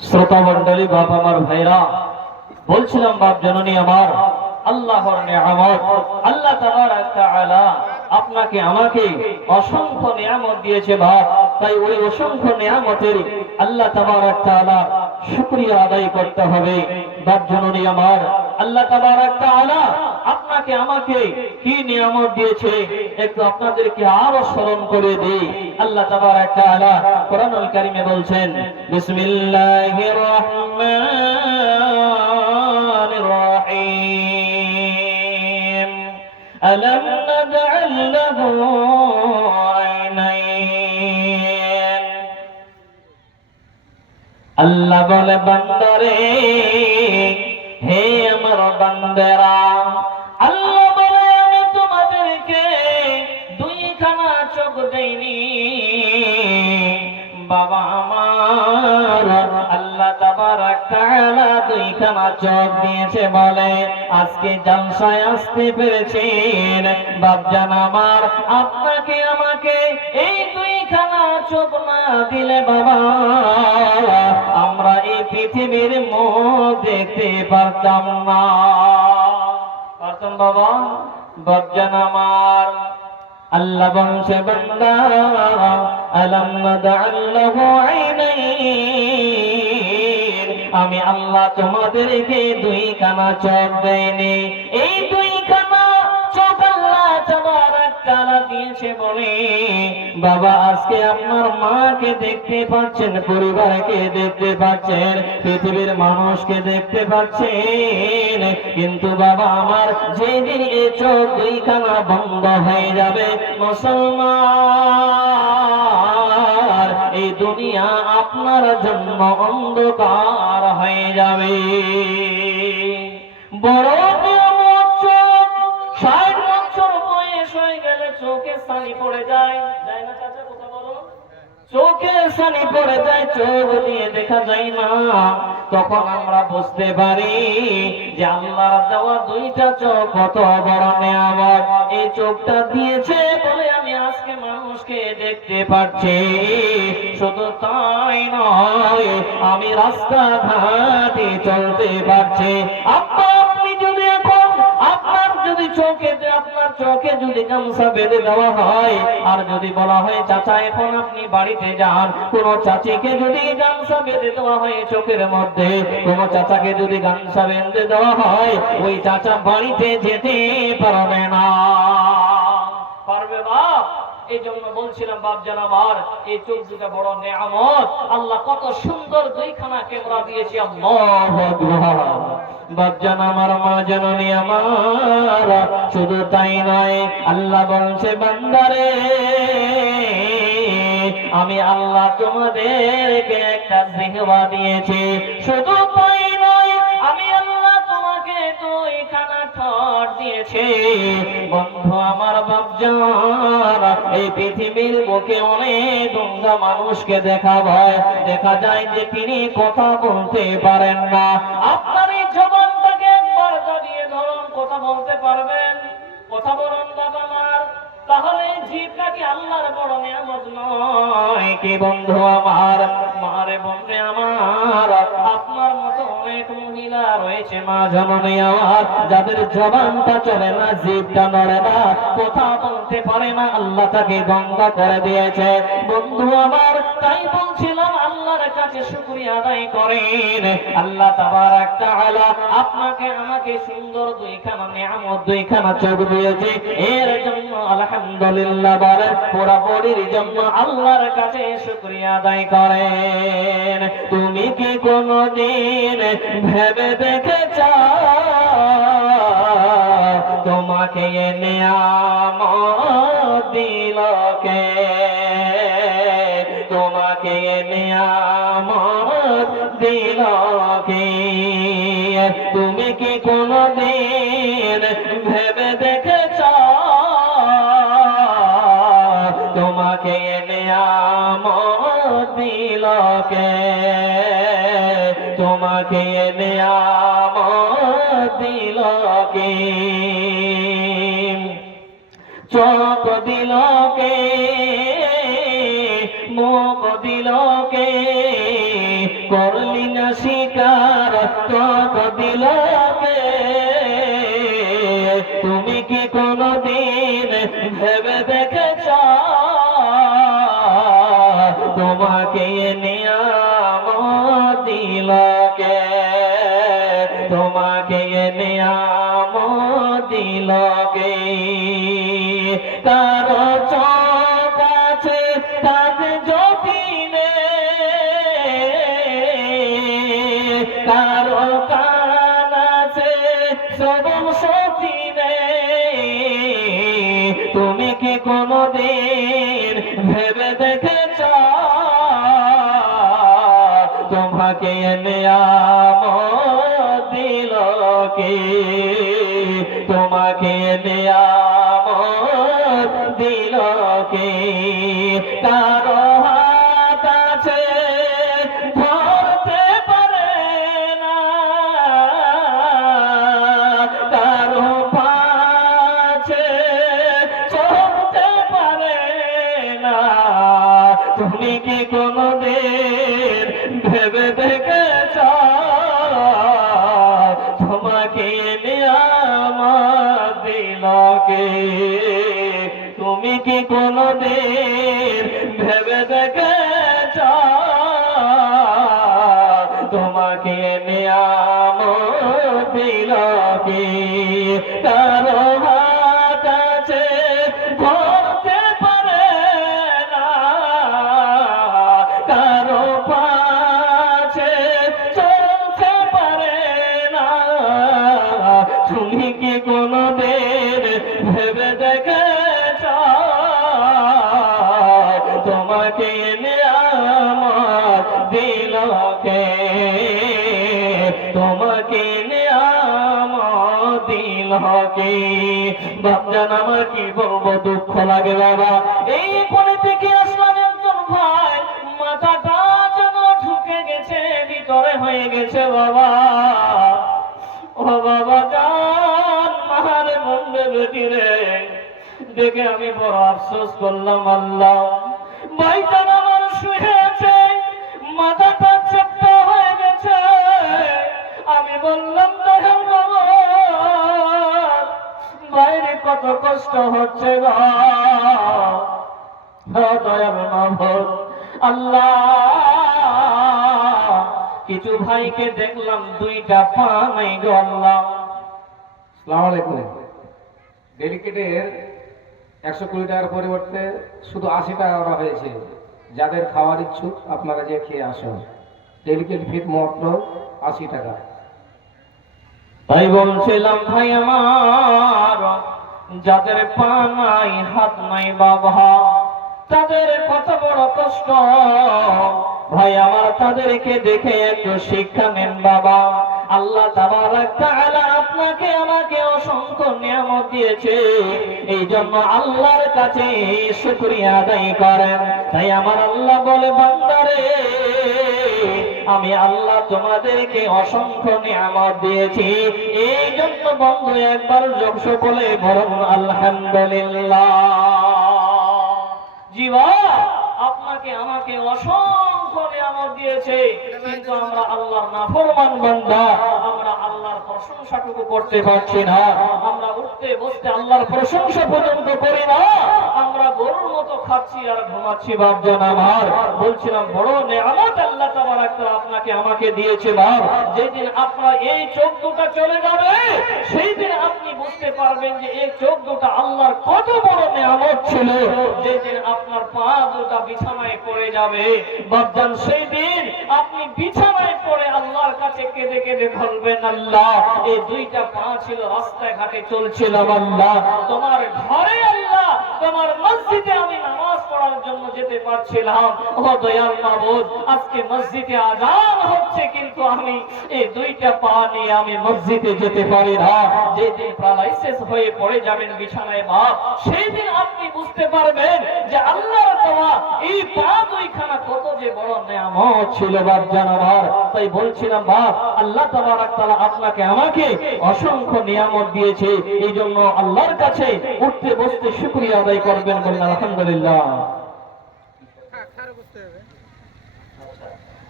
শ্রোতা মণ্ডলী, বাপ আমার ভাইরা, বলছিলাম বাপ জননী আমার, আল্লাহর নিয়ামত আল্লাহ তাবারক তাআলা আপনাকে আমাকে অসংখ্য নিয়ামত দিয়েছে বাপ, তাই ওই অসংখ্য নিয়ামতের আল্লাহ তাবারক তাআলা শুকরিয়া আদায় করতে হবে। বাপ জননী আমার, আল্লাহ তাবারক তাআলা আপনাকে আমাকে কি নিয়ামত দিয়েছে একটু আপনাদেরকে আরো স্মরণ করে দেই। আল্লাহ তাবারক তাআলা কোরআনুল কারীমে বলছেন বিসমিল্লাহির রহমানির রহিম আলাম নাজআল লাহু আইনাইন। আল্লাহ বলে বান্দারে, হে আমার বান্দারা, আল্লাহ বলে আমি তোমাদেরকে দুইখানা চোখ দেইনি বাবা আমার, আল্লাহ তাবারক তাআলা দুইখানা চোখ দিয়েছে বলে আজকে জালসায় আসতে পেরেছেন। বাপজান আমার, আপনাকে আমাকে এই দুইখানা চোখ না দিলে বাবা আমরা এই পৃথিবীর মুখ দেখতে পারতাম না। পারতাম বাবা? বাপজান আমার, আল্লাহ বংশে বান্দা আলাম নাজআল লাহু আইনাইন, আমি আল্লাহ তোমাদেরকে দুইখানা চোখ দেইনি। এই দুইখানা চোখ আল্লাহ তাবারক তাআলা দিয়েছে বলে বাবা আজকে আপনার মাকে দেখতে পাচ্ছেন, পরিবারকে দেখতে পাচ্ছেন, পৃথিবীর মানুষকে দেখতে পাচ্ছেন, কিন্তু বাবা আমার যেদিন এই চোখ দুইখানা বন্ধ হয়ে যাবে মুসলমান, এই দুনিয়া আপনার জন্য অন্ধকার হয়ে যাবে। বড় নিয়ামত চোখ, 60 বছর বয়স হয়ে গেলে চোখে ছানি পড়ে যায়, যায় না চাচা? কথা বলো। চোখে ছানি পড়ে যায়, চোখ দিয়ে দেখা যায় না, তখন আমরা বুঝতে পারি যে আল্লাহর দেওয়া দুইটা চোখ কত বড় নিয়ামত। এই চোখটা দিয়েছে বলে আমি আজকে মানুষকে দেখতে পাচ্ছি, শুধু তাই নয় আমি রাস্তাঘাটে চলতে পারছি। আপনি যদি এখন আপনার যদি আপনার চোখে যদি গামছা বেঁধে দেওয়া হয় আর যদি বলা হয় চাচা এখন আপনি বাড়িতে যান, কোন চাচিকে যদি গামছা বেঁধে দেওয়া হয় চোখের মধ্যে, কোন চাচাকে যদি গামছা বেঁধে দেওয়া হয় ওই চাচা বাড়িতে যেতে পারবে না। পারবে বাপ? এই জন্য বলছিলাম বাপজান আমার, এই চোখ দুটা বড় নিয়ামত। আল্লাহ কত সুন্দর দুইখানা ক্যামেরা দিয়েছে। আল্লাহু আকবার। বাপজান আমার, মা জননী আমার, শুধু তাই নয় আল্লাহ বলছে বান্দারে আমি আল্লাহ তোমাদেরকে একটা জিহ্বা দিয়েছি, শুধু তাই নয় আমি আল্লাহ তোমাকে দুইখানা ঠোঁট দিয়েছি। বন্ধু আমার বাপজান, এই পৃথিবীর বুকে অনেক গঙ্গা মানুষকে দেখা যায় যে তিনি কথা বলতে পারেন না। আপনার এই জবানটাকে একবার দাঁড়িয়ে ধরুন, কথা বলতে পারবেন? কথা বলুন বাবা আমার, তাহলে জিভটা কি আল্লাহর বড় নিয়ামত নয় কি বন্ধু আমার? মারে বন্ধু আমার, আপনার মতো অনেক মহিলা রয়েছে মা জননী আমার, যাদের জবানটা চলে না, জিভটা নড়ে না, কথা বলতে পারে না, আল্লাহ তাকে গঙ্গা করে দিয়েছে বন্ধু আমার। তাই বলছিলাম আল্লাহর কাছে শুকরিয়া আদায় করেন। আল্লাহ তাবারাক তাআলা আপনাকে আমাকে সুন্দর দুইখানা নিয়ামত, দুইখানা চোখ দিয়েছে, এর জন্য আলহামদুলিল্লাহ বলেন। পুরা বডির জন্য আল্লাহর কাছে শুকরিয়া আদায় করেন। তুমি কি কোনদিন ভেবে দেখেছ তোমাকে এ নিয়ামত দিল কে? তোমাকে এ নিয়ামত দিল কে? তুমি কি কোনদিন ভেবে দেখেছ তোমাকে এ নিয়ামত দিল কে? তোমাকে এ নিয়ামত দিল কে? চোখ দিল কে? মুখ দিল কে? করলি না শিকার চোখ দিল কে? তুমি কি কোনদিন ভেবে দেখেছ তোমাকে এ নিয়ামত দিল কে? তোমাকে এ নিয়ামত দিল কে? কারো চোখ আছে কাঁধে যতীনে, কারো কান আছে শ্রবণ সতীনে। তুমি কি কোনদিন ভেবে দেখেছ তোমাকে এ নিয়ামত দিল কে? তোমাকে এ নিয়ামত দিল কে? কারো হাত আছে ধরতে পারে না, কারো পা আছে চলতে পারে না। তুমি কি কোনদিন ভেবে দেখেছ তোমাকে নিয়ামত দিল কে? তুমি কি কোনদিন ভেবে দেখেছ তোমাকে নিয়ামত দিল কে? কারো হাত আছে ধরতে পারে না, কারো পা আছে চলতে পারে না। তুমি কি কোনদিন ভেবে দেখেছ তোমাকে নিয়ামত দিল কে? তোমাকে নিয়ামত দিল কে? বাপজান আমার কি বলবো, দুঃখ লাগে বাবা। এই কোণে থেকে আসলাম একজন ভাই, মাথাটা যেন ঢুকে গেছে, ভিতরে হয়ে গেছে বাবা। ও বাবা জান, মারে বন্ধে বেটি রে, দেখে আমি বড় আফসোস করলাম। আল্লাহ ভাইজান আমার শুয়ে আছে, মাথাটা চেপটা হয়ে গেছে। আমি বললাম দেখেন বাবা, বাইরে কত কষ্ট হচ্ছে গো, দয়াল মাহবুব আল্লাহ। কিছু ভাইকে দেখলাম দুইটা পা নাই গো আল্লাহ। আসসালামু আলাইকুম। ডেলিকেটের 120 টাকার পরিবর্তে শুধু 80 টাকা করা হয়েছে। যাদের খাওয়ার ইচ্ছুক আপনারা যে খেয়ে আসুন। ডেলিকেট ফিট মাত্র 80 টাকা। তাই বলছিলাম ভাই আমার, যাদের পা নাই হাত নাই বাবা, তাদের কত বড় কষ্ট ভাই আমার, তাদেরকে দেখে একটু শিক্ষা নেন বাবা। আল্লাহ তাবারাক তাআলা আপনাকে আমাকে অসংখ্য নিয়ামত দিয়েছে, এই জন্য আল্লাহর কাছে শুকরিয়া আদায় করেন। তাই আমার আল্লাহ বলে, বান্দারে আমি আল্লাহ তোমাদেরকে অসংখ্য নিয়ামত দিয়েছি, এই জন্য বন্ধু একবার যোগ সকলে বলুন আলহামদুলিল্লাহ। জীবা আপনাকে আমাকে অসংখ্য নিয়ামত দিয়েছে, কিন্তু আমরা আল্লাহর নাফরমান বান্দা, আমরা আল্লাহর প্রশংসাটুকু করতে পারছি না। আমরা উঠতে বসতে আল্লাহর প্রশংসা পর্যন্ত করি না, আমরা গরুর মতো খাচ্ছি আর ঘুমাচ্ছি। বাপজন আমার, বলছিলাম বড় নিয়ামত আল্লাহ তাবারক তাআলা আপনাকে আমাকে দিয়েছে বাপ। যেদিন আপনার এই চোখ দুটা চলে যাবে, সেই দিন আপনি বুঝতে পারবেন যে এই চোখ দুটা আল্লাহর কত বড় নিয়ামত ছিল। যেদিন আপনার পা দুটা বিছানায় পড়ে যাবে বাপজান, সেই দিন আপনি বিছানায় পড়ে আল্লাহর কাছে কেঁদে কেঁদে বলবেন, আল্লাহ এই দুইটা পা ছিল রাস্তায় ঘাটে চলছিলাম, আল্লাহ তোমার ঘরে, আল্লাহ তোমার মসজিদে আমি নামাজ পড়ার জন্য যেতে পারছিলাম। ও দয়াল মাবুদ, আজকে মসজিদে আযান হচ্ছে, কিন্তু আমি এই দুইটা পা নিয়ে আমি মসজিদে যেতে পারি না। যেদিন প্যারালাইসিস হয়ে পড়ে যাবেন বিছানায় বাপ, সেই দিন আপনি বুঝতে পারবেন যে আল্লাহর দেওয়া এই পা দুইখানা কত যে বড় নিয়ামত ছিল বাপজান আমার। তাই বলছিলাম বাপ, আল্লাহ তাবারক তাআলা আপনাকে আমাকে অসংখ্য নিয়ামত দিয়েছে, এই জন্য আল্লাহর কাছে উঠতে বসতে শুকরিয়া আদায় করবেন, বলেন আলহামদুলিল্লাহ।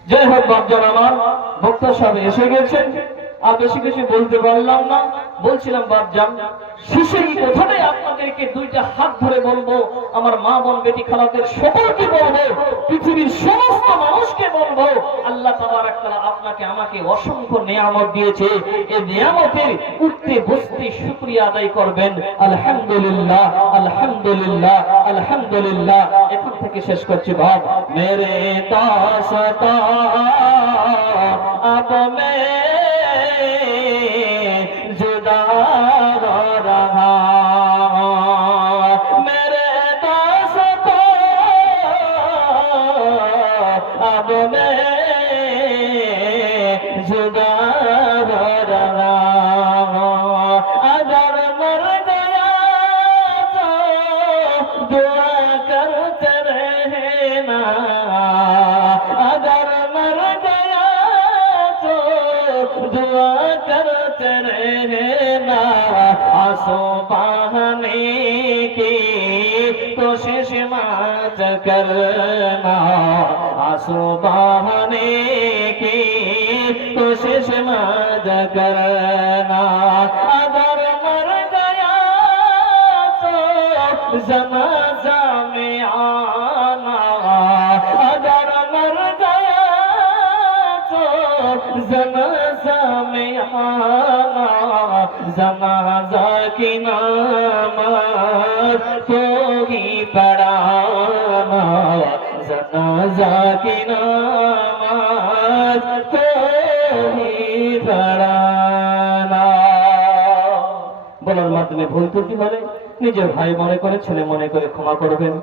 জয় হোক বাপজান আমার, বক্তা সাহেব এসে গেছেন, আর বেশি কিছু বলতে পারলাম না। বলছিলাম বাপজান, শেষে এই কথাটাই আপনাদেরকে দুইটা হাত ধরে বলবো, আমার মা বোন বেটি খালাদের সকলকে বলবো, পৃথিবীর সমস্ত মানুষকে বলবো, আল্লাহ তাবারক তাআলা আপনাকে আমাকে অসংখ্য নিয়ামত দিয়েছে। এই নিয়ামতের উঠতে বসতে শুকরিয়া আদায় করবেন, আলহামদুলিল্লাহ আলহামদুলিল্লাহ আলহামদুলিল্লাহ। এখন থেকে শেষ করছি বাপ। মেরে দাসতা আব মে जुदा हो रहा, मेरे दोस्तों अब मैं जुदा हो रहा, अगर मर गया तो दुआ करते रहना, अगर मर गया तो दुआ करते रहना, आंसू बहाने की कोशिश मत करना, आंसू बहाने की कोशिश मत करना, अगर मर गया तो जनाजा में आना, अगर मर गया तो जनाजा में आना, जनाजा की नमाज तो ही पढ़ाना, जनाजा की नमाज तो ही पढ़ाना। বলার মাধ্যমে ভুল ত্রুটি হলে নিজের ভাই মনে করে, ছেলে মনে করে ক্ষমা করবেন।